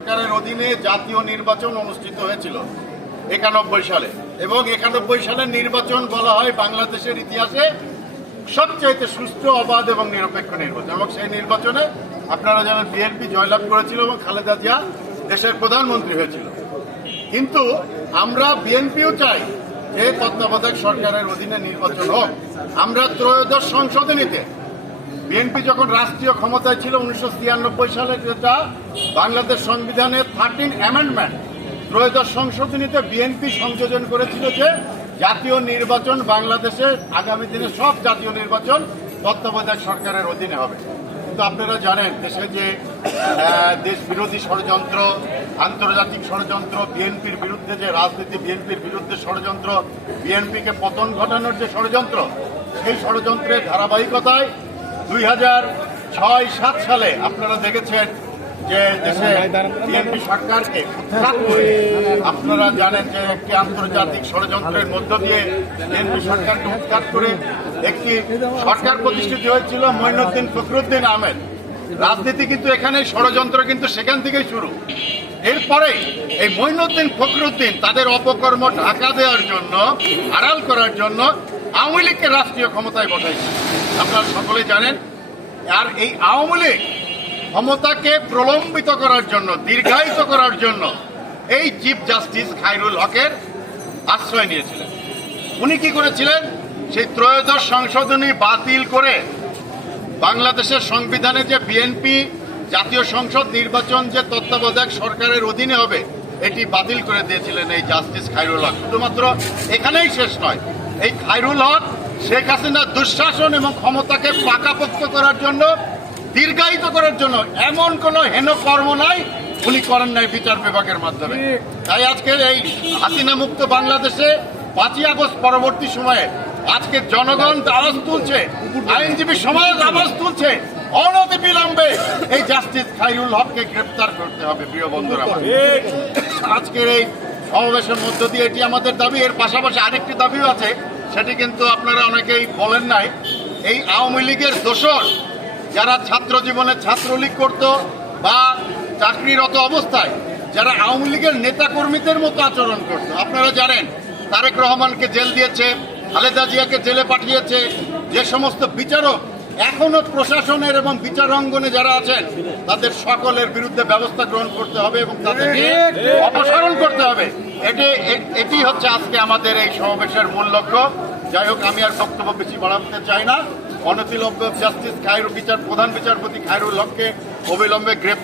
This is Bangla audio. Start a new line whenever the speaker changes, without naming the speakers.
সরকারের অধীনে জাতীয় নির্বাচন অনুষ্ঠিত হয়েছিল, একানব্বই সালে। এবং একানব্বই সালের নির্বাচন বলা হয় বাংলাদেশের ইতিহাসে সবচাইতে সুষ্ঠু, অবাধ এবং নিরপেক্ষ নির্বাচন। এবং সেই নির্বাচনে আপনারা জানেন বিএনপি জয়লাভ করেছিল এবং খালেদা জিয়া দেশের প্রধানমন্ত্রী হয়েছিল। কিন্তু আমরা বিএনপিও চাই যে তত্ত্বাবধায়ক সরকারের অধীনে নির্বাচন হোক। আমরা ত্রয়োদশ সংশোধনীতে বিএনপি যখন রাষ্ট্রীয় ক্ষমতায় ছিল উনিশশো ছিয়ানব্বই সালে, যেটা বাংলাদেশ সংবিধানের থার্টিন অ্যামেন্ডমেন্ট ত্রয়োদশ সংশোধনীতে বিএনপি সংযোজন করেছিল যে জাতীয় নির্বাচন বাংলাদেশে আগামী দিনে সব জাতীয় নির্বাচন তত্ত্বাবধায়ক সরকারের অধীনে হবে। কিন্তু আপনারা জানেন, দেশে যে দেশ বিরোধী ষড়যন্ত্র, আন্তর্জাতিক ষড়যন্ত্র বিএনপির বিরুদ্ধে যে রাজনীতি বিএনপির বিরুদ্ধে ষড়যন্ত্র বিএনপিকে পতন ঘটানোর যে ষড়যন্ত্র, সেই ষড়যন্ত্রের ধারাবাহিকতায় দুই হাজার ছয় সাত সালে আপনারা দেখেছেন যে দেশে বিএনপি সরকারকে আপনারা জানেন যে একটি আন্তর্জাতিক ষড়যন্ত্রের মধ্য দিয়ে বিএনপি সরকারকে উৎখাত করে একটি সরকার প্রতিষ্ঠিত হয়েছিল মঈনুদ্দিন ফখরুদ্দিন আহমেদ। রাজনীতি কিন্তু এখানে, ষড়যন্ত্র কিন্তু সেখান থেকেই শুরু। এরপরে এই মঈনুদ্দিন ফখরুদ্দিন তাদের অপকর্ম ঢাকা দেওয়ার জন্য, আড়াল করার জন্য আওয়ামী লীগকে রাষ্ট্রীয় ক্ষমতায় বসাইছে। আপনারা সকলে জানেন, আর এই আওয়ামী লীগ ক্ষমতাকে প্রলম্বিত করার জন্য, দীর্ঘায়িত করার জন্য এই চিফ জাস্টিস খাইরুল হকের আশ্রয় নিয়েছিলেন। উনি কি করেছিলেন? সেই ত্রয়োদশ সংশোধনী বাতিল করে বাংলাদেশের সংবিধানে যে বিএনপি জাতীয় সংসদ নির্বাচন যে তত্ত্বাবধায়ক সরকারের অধীনে হবে, এটি বাতিল করে দিয়েছিলেন এই জাস্টিস খাইরুল হক। শুধুমাত্র এখানেই শেষ নয় এই খাইরুল হক, শেখ হাসিনার দুঃশাসন এবং ক্ষমতাকে পাকাপোক্ত করার জন্য, দীর্ঘায়িত করার জন্য এমন কোনো হেন কর্ম নাই, উনি করেন নাই বিচার বিভাগের মাধ্যমে। তাই আজকে এই হাসিনা মুক্ত বাংলাদেশে পাঁচই আগস্ট পরবর্তী সময়ে আজকে জনগণ আওয়াজ তুলছে, আইনজীবী সমাজ আওয়াজ তুলছে, অনতি বিলম্বে এই জাস্টিস খাইরুল হককে গ্রেপ্তার করতে হবে, প্রিয় বন্ধুরা। আজকের এই সমাবেশের মধ্য দিয়ে এটি আমাদের দাবি। এর পাশাপাশি আরেকটি দাবিও আছে, সেটি কিন্তু আপনারা অনেকেই বলেন নাই। এই আওয়ামী লীগের দোষর যারা ছাত্র জীবনে ছাত্রলীগ করত বা চাকরিরত অবস্থায় যারা আওয়ামী লীগের নেতা কর্মীদের মতো আচরণ করত। আপনারা জানেন, তারেক রহমানকে জেল দিয়েছে, খালেদা জিয়াকে জেলে পাঠিয়েছে, যে সমস্ত বিচারক এখনও প্রশাসনের এবং বিচার অঙ্গনে যারা আছেন, তাদের সকলের বিরুদ্ধে ব্যবস্থা গ্রহণ করতে হবে এবং তাদেরকে অপসারণ করতে হবে। এটি এটি হচ্ছে আজকে আমাদের এই সমাবেশের মূল লক্ষ্য। যাই হোক, আমি আর বক্তব্য বেশি বাড়াতে চাই না। অনতিলম্বে জাস্টিস খায়রু বিচার, প্রধান বিচারপতি খায়রুল হককে অবিলম্বে গ্রেপ্তার